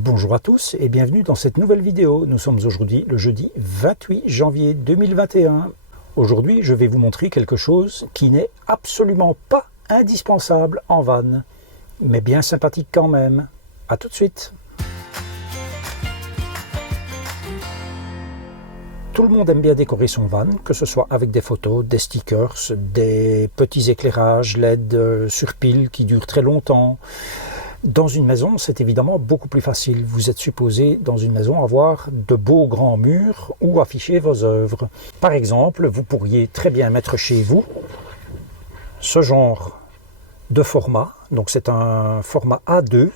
Bonjour à tous et bienvenue dans cette nouvelle vidéo. Nous sommes aujourd'hui le jeudi 28 janvier 2021. Aujourd'hui, je vais vous montrer quelque chose qui n'est absolument pas indispensable en van, mais bien sympathique quand même. A tout de suite. Tout le monde aime bien décorer son van, que ce soit avec des photos, des stickers, des petits éclairages LED sur pile qui durent très longtemps. Dans une maison, c'est évidemment beaucoup plus facile. Vous êtes supposé, dans une maison, avoir de beaux grands murs où afficher vos œuvres. Par exemple, vous pourriez très bien mettre chez vous ce genre de format. Donc c'est un format A2.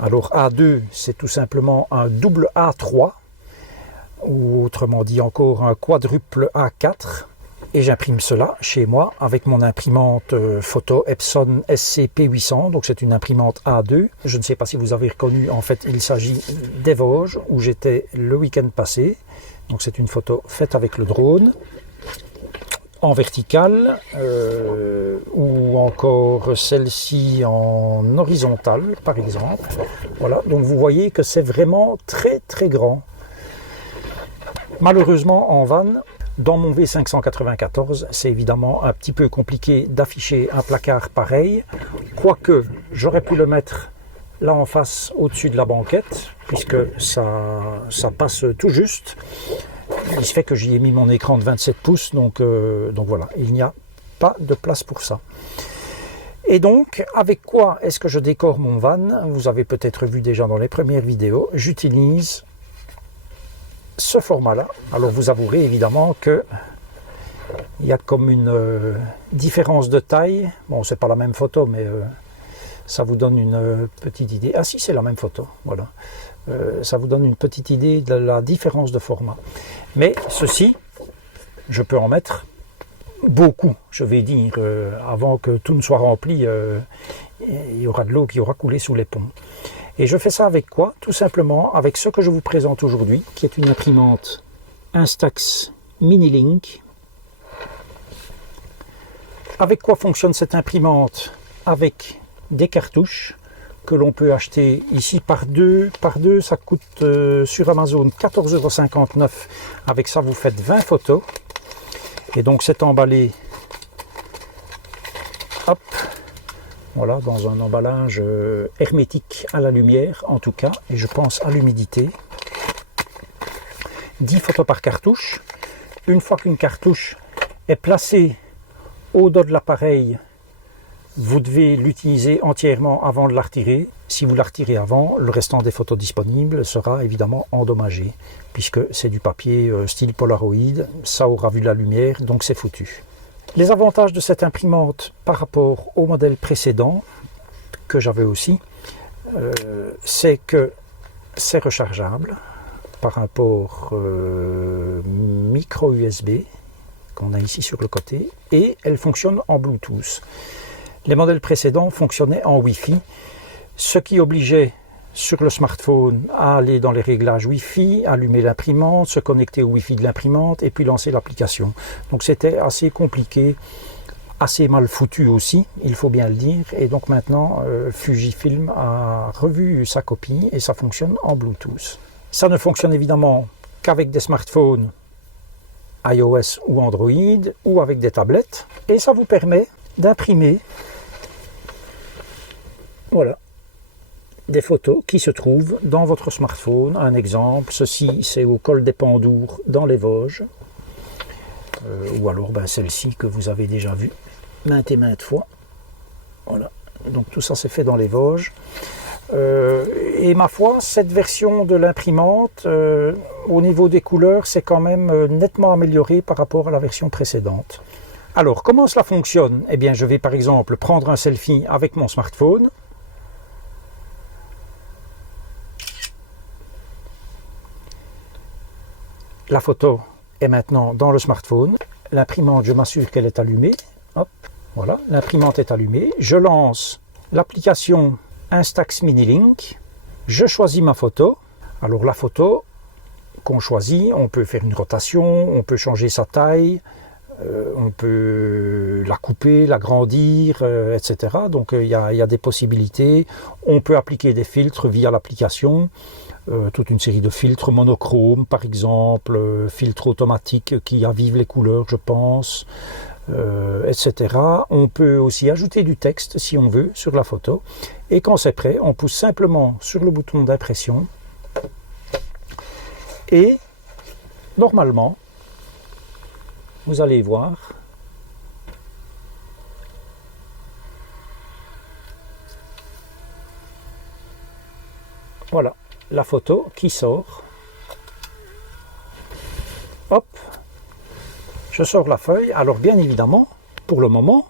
Alors A2, c'est tout simplement un double A3, ou autrement dit encore un quadruple A4. Et j'imprime cela chez moi avec mon imprimante photo Epson SCP800, donc c'est une imprimante A2. Je ne sais pas si vous avez reconnu, en fait il s'agit des Vosges où j'étais le week-end passé. Donc c'est une photo faite avec le drone, en verticale, ou encore celle-ci en horizontale par exemple. Voilà, donc vous voyez que c'est vraiment très très grand. Malheureusement en van, dans mon V594, c'est évidemment un petit peu compliqué d'afficher un placard pareil, quoique j'aurais pu le mettre là en face au-dessus de la banquette, puisque ça passe tout juste. Il se fait que j'y ai mis mon écran de 27 pouces, donc voilà, il n'y a pas de place pour ça. Et donc, avec quoi est-ce que je décore mon van? Vous avez peut-être vu déjà dans les premières vidéos, j'utilise ce format-là. Alors vous avouerez évidemment que il y a comme une différence de taille. Bon, c'est pas la même photo, mais ça vous donne une petite idée. Ah si, c'est la même photo, voilà. Ça vous donne une petite idée de la différence de format. Mais ceci, je peux en mettre beaucoup, je vais dire, avant que tout ne soit rempli, il y aura de l'eau qui aura coulé sous les ponts. Et je fais ça avec quoi? Tout simplement avec ce que je vous présente aujourd'hui, qui est une imprimante Instax Mini-Link. Avec quoi fonctionne cette imprimante? Avec des cartouches que l'on peut acheter ici par deux. Par deux, ça coûte sur Amazon 14,59 €. Avec ça, vous faites 20 photos. Et donc, c'est emballé, hop, voilà, dans un emballage hermétique à la lumière, en tout cas, et je pense à l'humidité. 10 photos par cartouche. Une fois qu'une cartouche est placée au dos de l'appareil, vous devez l'utiliser entièrement avant de la retirer. Si vous la retirez avant, le restant des photos disponibles sera évidemment endommagé, puisque c'est du papier style Polaroid, ça aura vu la lumière, donc c'est foutu. Les avantages de cette imprimante par rapport au modèle précédent, que j'avais aussi, c'est que c'est rechargeable par un port micro USB qu'on a ici sur le côté, et elle fonctionne en Bluetooth. Les modèles précédents fonctionnaient en Wi-Fi, ce qui obligeait sur le smartphone à aller dans les réglages Wi-Fi, allumer l'imprimante, se connecter au Wi-Fi de l'imprimante et puis lancer l'application. Donc c'était assez compliqué, assez mal foutu aussi, il faut bien le dire. Et donc maintenant, Fujifilm a revu sa copie et ça fonctionne en Bluetooth. Ça ne fonctionne évidemment qu'avec des smartphones iOS ou Android ou avec des tablettes. Et ça vous permet d'imprimer, voilà, des photos qui se trouvent dans votre smartphone. Un exemple, ceci c'est au col des Pendours dans les Vosges, ou alors celle-ci que vous avez déjà vue maintes et maintes fois. Voilà, donc tout ça c'est fait dans les Vosges. Et ma foi, cette version de l'imprimante, au niveau des couleurs, c'est quand même nettement amélioré par rapport à la version précédente. Alors, comment cela fonctionne? Eh bien, je vais par exemple prendre un selfie avec mon smartphone. La photo est maintenant dans le smartphone. L'imprimante, je m'assure qu'elle est allumée. Hop, voilà, l'imprimante est allumée. Je lance l'application Instax Mini-Link. Je choisis ma photo. Alors la photo qu'on choisit, on peut faire une rotation, on peut changer sa taille, On peut la couper, l'agrandir, etc. Donc il y a des possibilités. On peut appliquer des filtres via l'application. Toute une série de filtres monochromes, par exemple, filtres automatiques qui avivent les couleurs, je pense, etc. On peut aussi ajouter du texte, si on veut, sur la photo. Et quand c'est prêt, on pousse simplement sur le bouton d'impression. Et, normalement, vous allez voir, voilà, la photo qui sort. Hop, je sors la feuille. Alors bien évidemment, pour le moment,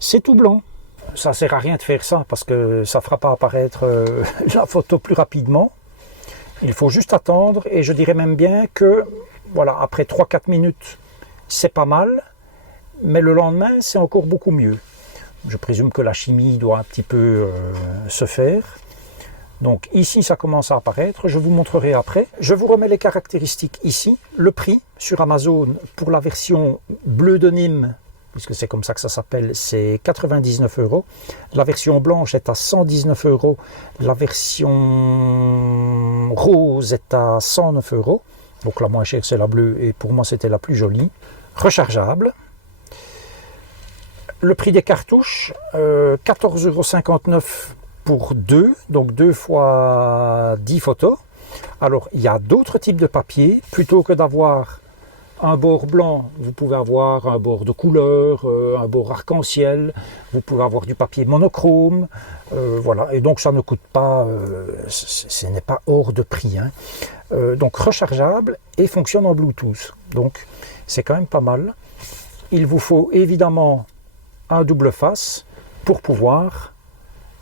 c'est tout blanc. Ça ne sert à rien de faire ça parce que ça ne fera pas apparaître la photo plus rapidement. Il faut juste attendre et je dirais même bien que, voilà, après 3-4 minutes, c'est pas mal, mais le lendemain, c'est encore beaucoup mieux. Je présume que la chimie doit un petit peu se faire. Donc ici, ça commence à apparaître. Je vous montrerai après. Je vous remets les caractéristiques ici. Le prix sur Amazon pour la version bleu de Nîmes, puisque c'est comme ça que ça s'appelle, c'est 99 €. La version blanche est à 119 €. La version rose est à 109 €. Donc la moins chère, c'est la bleue, et pour moi, c'était la plus jolie. Rechargeable. Le prix des cartouches, 14,59 € pour 2, donc 2 fois 10 photos. Alors, il y a d'autres types de papier. Plutôt que d'avoir un bord blanc, vous pouvez avoir un bord de couleur, un bord arc-en-ciel. Vous pouvez avoir du papier monochrome. Voilà, et donc ça ne coûte pas, ce n'est pas hors de prix, hein. Donc rechargeable et fonctionne en Bluetooth. Donc, c'est quand même pas mal. Il vous faut évidemment un double face pour pouvoir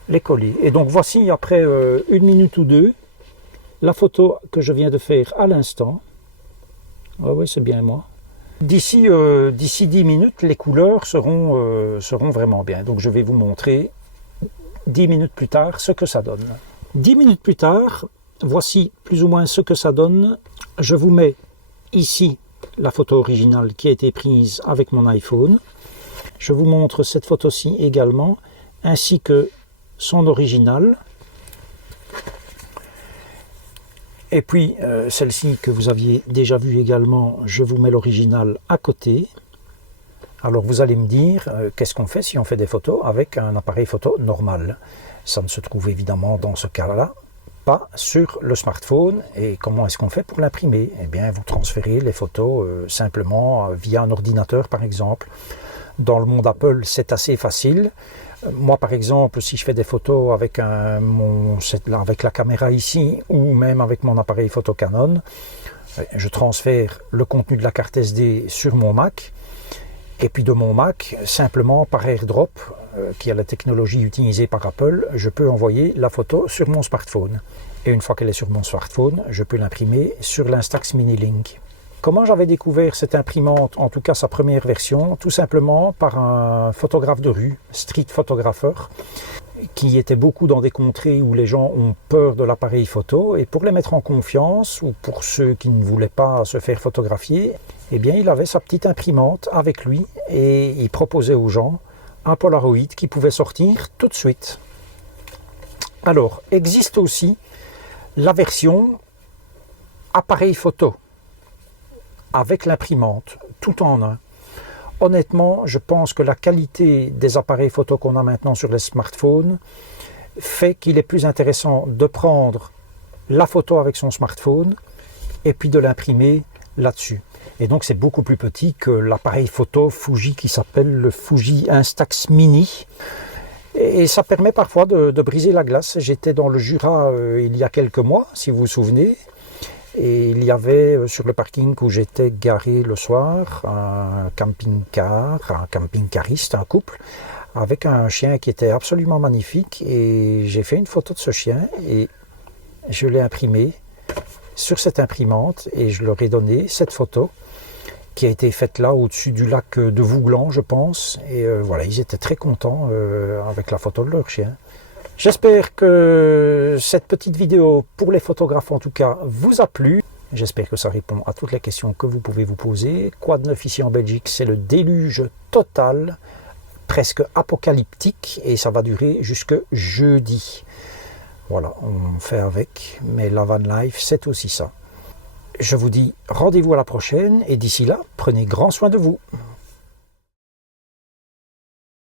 les coller. Et donc voici, après 1 minute ou 2, la photo que je viens de faire à l'instant. Ah oui, c'est bien moi. D'ici 10 minutes, les couleurs seront vraiment bien. Donc je vais vous montrer 10 minutes plus tard ce que ça donne. 10 minutes plus tard, voici plus ou moins ce que ça donne. Je vous mets ici la photo originale qui a été prise avec mon iPhone. Je vous montre cette photo-ci également, ainsi que son original. Et puis celle-ci que vous aviez déjà vue également, je vous mets l'original à côté. Alors vous allez me dire, qu'est-ce qu'on fait si on fait des photos avec un appareil photo normal? Ça ne se trouve évidemment dans ce cas-là pas sur le smartphone. Et comment est-ce qu'on fait pour l'imprimer? Eh bien, vous transférez les photos simplement via un ordinateur, par exemple. Dans le monde Apple, c'est assez facile. Moi, par exemple, si je fais des photos avec, avec la caméra ici, ou même avec mon appareil photo Canon, je transfère le contenu de la carte SD sur mon Mac. Et puis de mon Mac, simplement par AirDrop, qui est la technologie utilisée par Apple, je peux envoyer la photo sur mon smartphone. Et une fois qu'elle est sur mon smartphone, je peux l'imprimer sur l'Instax Mini Link. Comment j'avais découvert cette imprimante, en tout cas sa première version? Tout simplement par un photographe de rue, street photographer, qui était beaucoup dans des contrées où les gens ont peur de l'appareil photo. Et pour les mettre en confiance, ou pour ceux qui ne voulaient pas se faire photographier, eh bien il avait sa petite imprimante avec lui et il proposait aux gens un Polaroid qui pouvait sortir tout de suite. Alors, existe aussi la version appareil photo avec l'imprimante, tout en un. Honnêtement, je pense que la qualité des appareils photo qu'on a maintenant sur les smartphones fait qu'il est plus intéressant de prendre la photo avec son smartphone et puis de l'imprimer là-dessus. Et donc c'est beaucoup plus petit que l'appareil photo Fuji qui s'appelle le Fuji Instax Mini. Et ça permet parfois de briser la glace. J'étais dans le Jura il y a quelques mois, si vous vous souvenez. Et il y avait sur le parking où j'étais garé le soir un camping-car, un camping-cariste, un couple, avec un chien qui était absolument magnifique. Et j'ai fait une photo de ce chien et je l'ai imprimé sur cette imprimante et je leur ai donné cette photo qui a été faite là au-dessus du lac de Vouglan, je pense. Et voilà, ils étaient très contents avec la photo de leur chien. J'espère que cette petite vidéo, pour les photographes en tout cas, vous a plu. J'espère que ça répond à toutes les questions que vous pouvez vous poser. Quoi de neuf ici en Belgique? C'est le déluge total, presque apocalyptique, et ça va durer jusque jeudi. Voilà, on fait avec, mais la van life, c'est aussi ça. Je vous dis rendez-vous à la prochaine, et d'ici là, prenez grand soin de vous.